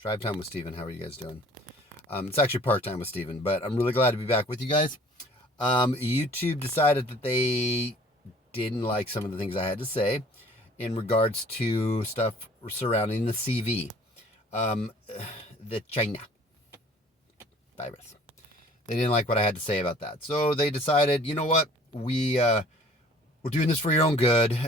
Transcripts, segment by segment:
Drive Time with Steven. How are you guys doing? It's actually Part Time with Steven, but I'm really glad to be back with you guys. YouTube decided that they didn't like some of the things I had to say in regards to stuff surrounding the CV, the China virus. They didn't like what I had to say about that. So they decided, you know what? We're doing this for your own good.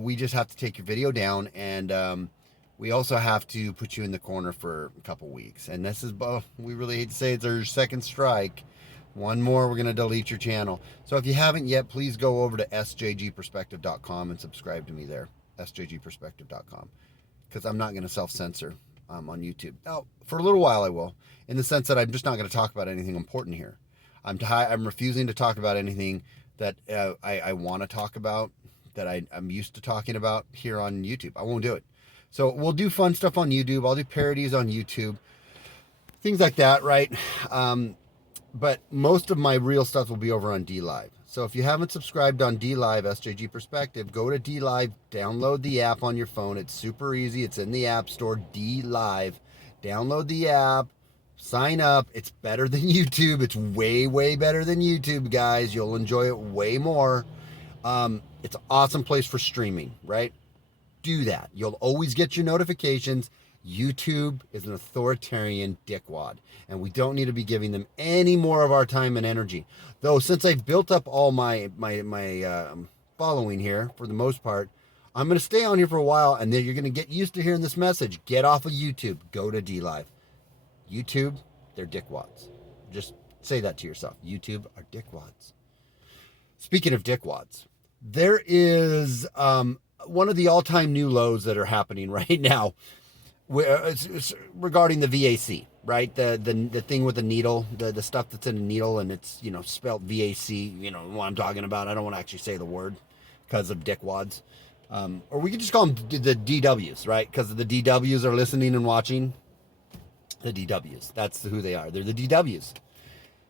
We just have to take your video down, and we also have to put you in the corner for a couple weeks. And this is, we really hate to say it's our second strike. One more, we're going to delete your channel. So if you haven't yet, please go over to sjgperspective.com and subscribe to me there. sjgperspective.com. Because I'm not going to self-censor on YouTube. Now, for a little while I will, in the sense that I'm just not going to talk about anything important here. I'm refusing to talk about anything that I want to talk about, that I'm used to talking about here on YouTube. I won't do it. So we'll do fun stuff on YouTube. I'll do parodies on YouTube. Things like that, right? But most of my real stuff will be over on DLive. So if you haven't subscribed on DLive, SJG Perspective, go to DLive, download the app on your phone. It's super easy. It's in the App Store, DLive. Download the app, sign up. It's better than YouTube. It's way, way better than YouTube, guys. You'll enjoy it way more. It's an awesome place for streaming, right? Do that. You'll always get your notifications. YouTube is an authoritarian dickwad, and we don't need to be giving them any more of our time and energy. Though, since I've built up all my following here, for the most part, I'm going to stay on here for a while, and then you're going to get used to hearing this message. Get off of YouTube. Go to DLive. YouTube, they're dickwads. Just say that to yourself. YouTube are dickwads. Speaking of dickwads, there is one of the all-time new lows that are happening right now. It's regarding the VAC, right? The thing with the needle, the stuff that's in a needle, and it's, spelled VAC, what I'm talking about. I don't want to actually say the word because of dickwads. Or we could just call them the DWs, right? Because the DWs are listening and watching. The DWs, that's who they are. They're the DWs.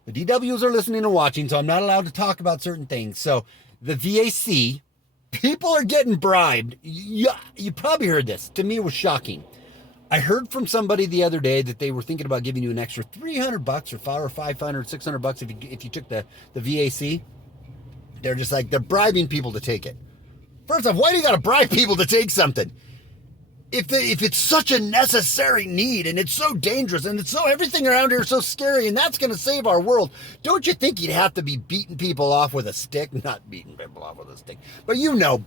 The DWs are listening and watching, so I'm not allowed to talk about certain things. So the VAC, people are getting bribed. You probably heard this. To me, it was shocking. I heard from somebody the other day that they were thinking about giving you an extra $300 or $500, $600 if you took the VAC. They're just like, they're bribing people to take it. First off, why do you got to bribe people to take something? If it's such a necessary need, and it's so dangerous, and it's so, everything around here is so scary, and that's going to save our world, don't you think you'd have to be beating people off with a stick? Not beating people off with a stick, but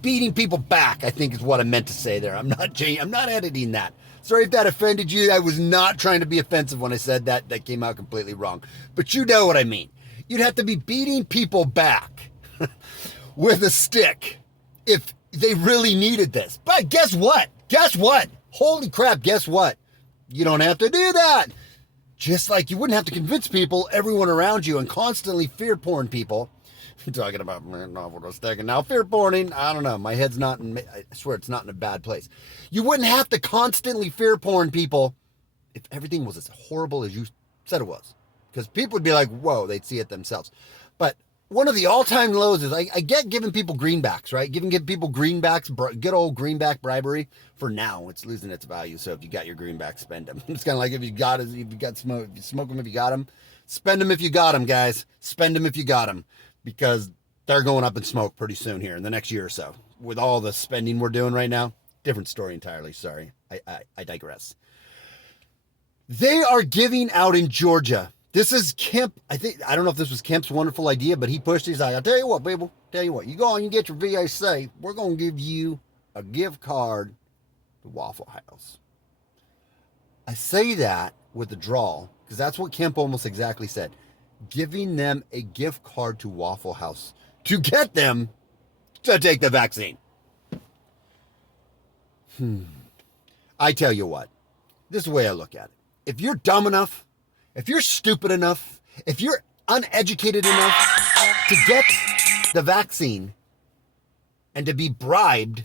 beating people back, I think is what I meant to say there. I'm not editing that. Sorry if that offended you. I was not trying to be offensive when I said that. That came out completely wrong. But you know what I mean. You'd have to be beating people back with a stick if they really needed this. But guess what? Holy crap, guess what? You don't have to do that. Just like you wouldn't have to convince people, everyone around you, and constantly fear porn people. I'm talking about novel with a stick and now fear porning. I don't know. My head's not I swear it's not in a bad place. You wouldn't have to constantly fear porn people if everything was as horrible as you said it was. Because people would be like, whoa, they'd see it themselves. But one of the all-time lows is I get giving people greenbacks, right? Giving people greenbacks, good old greenback bribery. For now, it's losing its value. So if you got your greenbacks, spend them. It's kind of like if you smoke them if you got them. Spend them if you got them, guys. Spend them if you got them. Because they're going up in smoke pretty soon here in the next year or so. With all the spending we're doing right now. Different story entirely. Sorry. I digress. They are giving out in Georgia. This is Kemp. I don't know if this was Kemp's wonderful idea, but he pushed his eye. I'll tell you what, people. Tell you what. You go on, you get your VAC. We're going to give you a gift card to Waffle House. I say that with a drawl because that's what Kemp almost exactly said. Giving them a gift card to Waffle House to get them to take the vaccine. I tell you what. This is the way I look at it. If you're dumb enough, if you're stupid enough, if you're uneducated enough to get the vaccine and to be bribed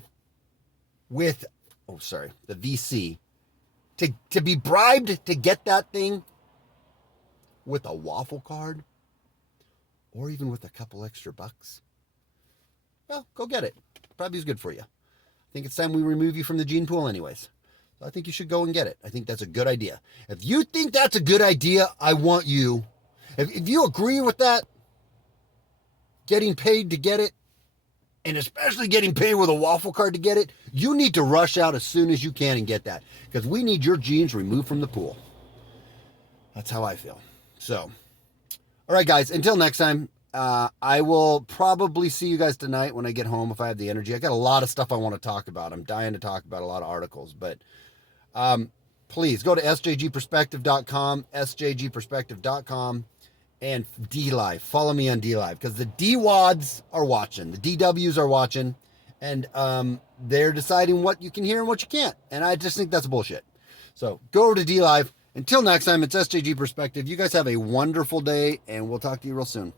with, the VC, to be bribed to get that thing with a waffle card or even with a couple extra bucks, well, go get it. Probably is good for you. I think it's time we remove you from the gene pool anyways. I think you should go and get it. I think that's a good idea. If you think that's a good idea, I want you. If you agree with that, getting paid to get it, and especially getting paid with a Waffle card to get it, you need to rush out as soon as you can and get that. Because we need your genes removed from the pool. That's how I feel. So, all right, guys, until next time, I will probably see you guys tonight when I get home if I have the energy. I got a lot of stuff I want to talk about. I'm dying to talk about a lot of articles, but please go to sjgperspective.com, sjgperspective.com, and DLive. Follow me on DLive because the DWADs are watching, the DWs are watching, and they're deciding what you can hear and what you can't. And I just think that's bullshit. So go over to DLive. Until next time, it's SJG Perspective. You guys have a wonderful day, and we'll talk to you real soon.